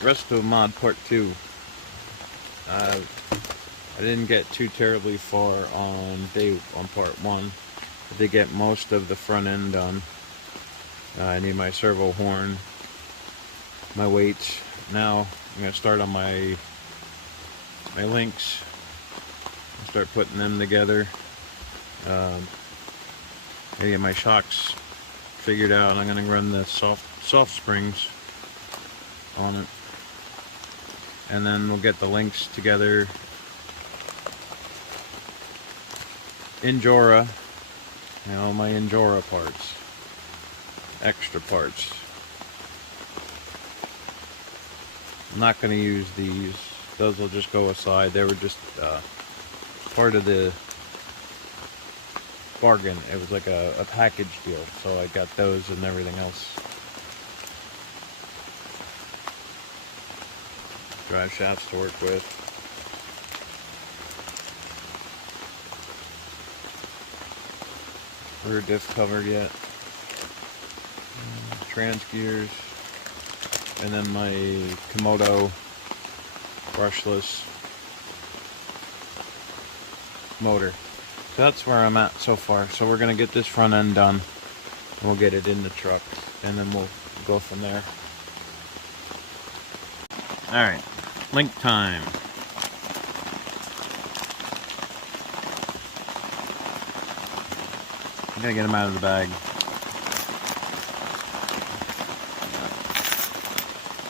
restomod part 2. I didn't get too terribly far on part 1. I did get most of the front end done. I need my servo horn, my weights. Now I'm going to start on my links. Start putting them together. I get my shocks figured out. I'm going to run the soft springs on it, and then we'll get the links together in Jora. You know, my Injora parts, extra parts. I'm not going to use these. Those will just go aside. They were just part of the bargain. It was like a package deal, so I got those and everything else. Drive shafts to work with. Rear diff covered yet. Trans gears. And then my Komodo brushless motor. So that's where I'm at so far. So we're going to get this front end done. And we'll get it in the truck. And then we'll go from there. Alright. Link time. I gotta get them out of the bag.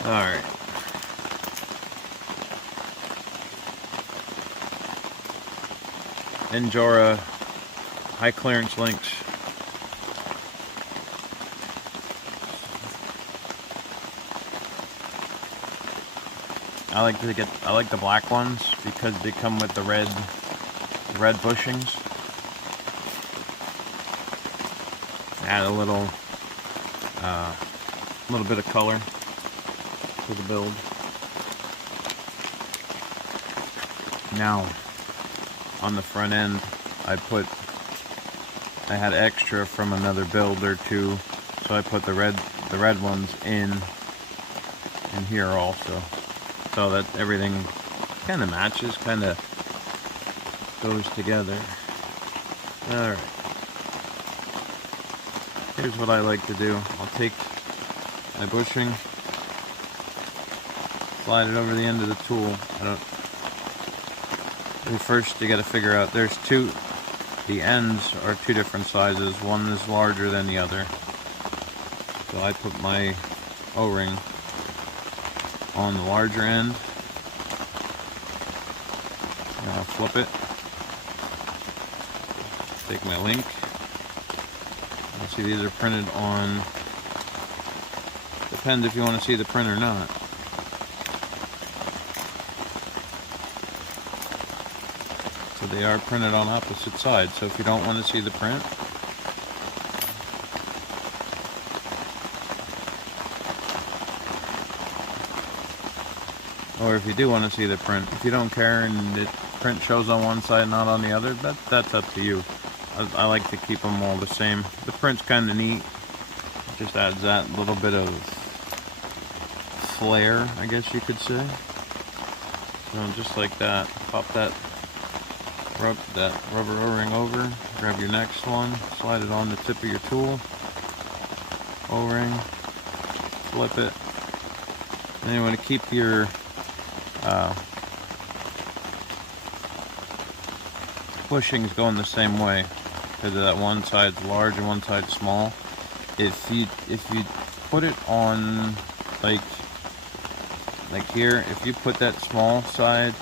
Alright. Injora high clearance links. I like the black ones because they come with the red bushings. Add a little bit of color to the build. Now, on the front end, I had extra from another build or two, so I put the red ones in here also, so that everything kind of matches, kind of goes together. All right. Here's what I like to do. I'll take my bushing, slide it over the end of the tool. First you got to figure out, the ends are two different sizes. One is larger than the other. So I put my O-ring on the larger end. And I'll flip it. Take my link. See, these are printed on, depends if you want to see the print or not. So they are printed on opposite sides, so if you don't want to see the print, or if you do want to see the print, if you don't care and the print shows on one side, not on the other, that's up to you. I like to keep them all the same. The print's kind of neat. It just adds that little bit of flair, I guess you could say. So just like that, pop that rubber O-ring over, grab your next one, slide it on the tip of your tool, O-ring, flip it, and you want to keep your bushings going the same way, because that one side's large and one side's small. If you put it on like here, if you put that small side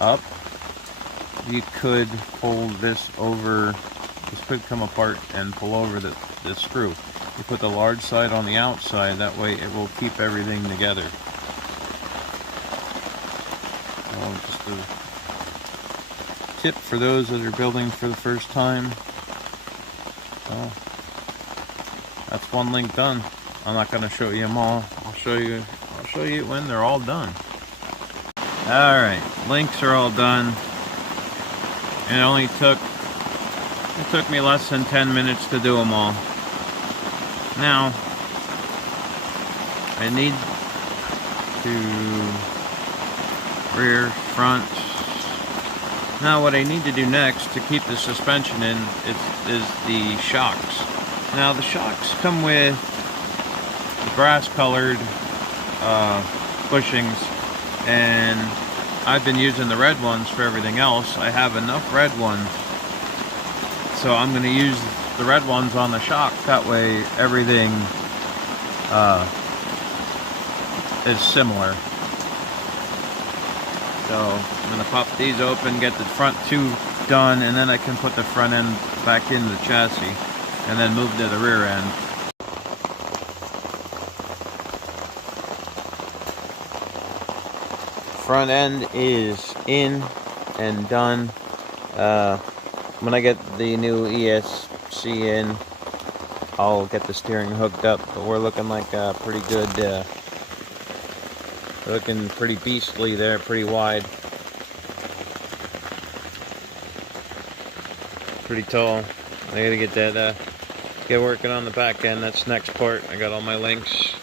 up, you could pull this over. This could come apart and pull over the screw. You put the large side on the outside, that way it will keep everything together. Just a tip for those that are building for the first time. Well, that's one link done. I'm not going to show you them all. I'll show you when they're all done. Alright, links are all done. And it took me less than 10 minutes to do them all. Now, I need to rear, front. Now what I need to do next to keep the suspension in is the shocks. Now the shocks come with the brass colored bushings, and I've been using the red ones for everything else. I have enough red ones, so I'm going to use the red ones on the shock. That way everything is similar. So I'm going to pop these open, get the front two done, and then I can put the front end back in the chassis and then move to the rear end. Front end is in and done. When I get the new ESC in, I'll get the steering hooked up, but we're looking like a pretty good, looking pretty beastly there, pretty wide. Pretty tall. I gotta get that, get working on the back end. That's the next part. I got all my links,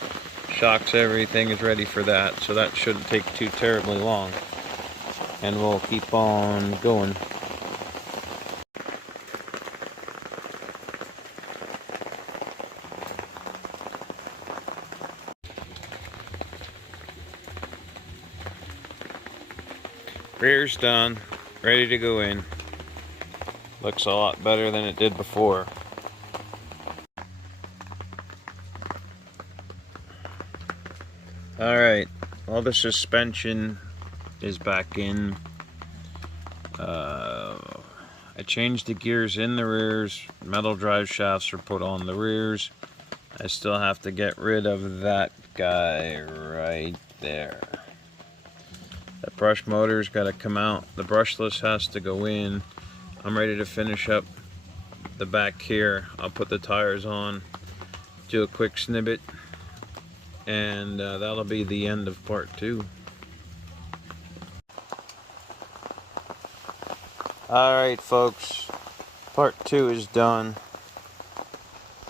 shocks, everything is ready for that, so that shouldn't take too terribly long. And we'll keep on going. Rear's done, ready to go in. Looks a lot better than it did before. Alright, all the suspension is back in. I changed the gears in the rears. Metal drive shafts are put on the rears. I still have to get rid of that guy right there. That brush motor's got to come out. The brushless has to go in. I'm ready to finish up the back here. I'll put the tires on, do a quick snippet, and that'll be the end of part 2. Alright folks, part 2 is done.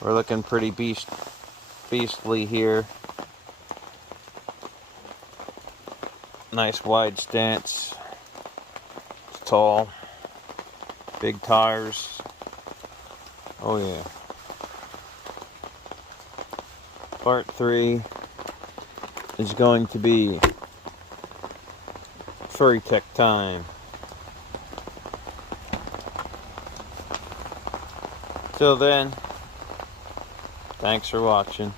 We're looking pretty beastly here. Nice wide stance. It's tall. Big tires. Oh yeah. Part 3 is going to be Furry Tech time. Till then, thanks for watching.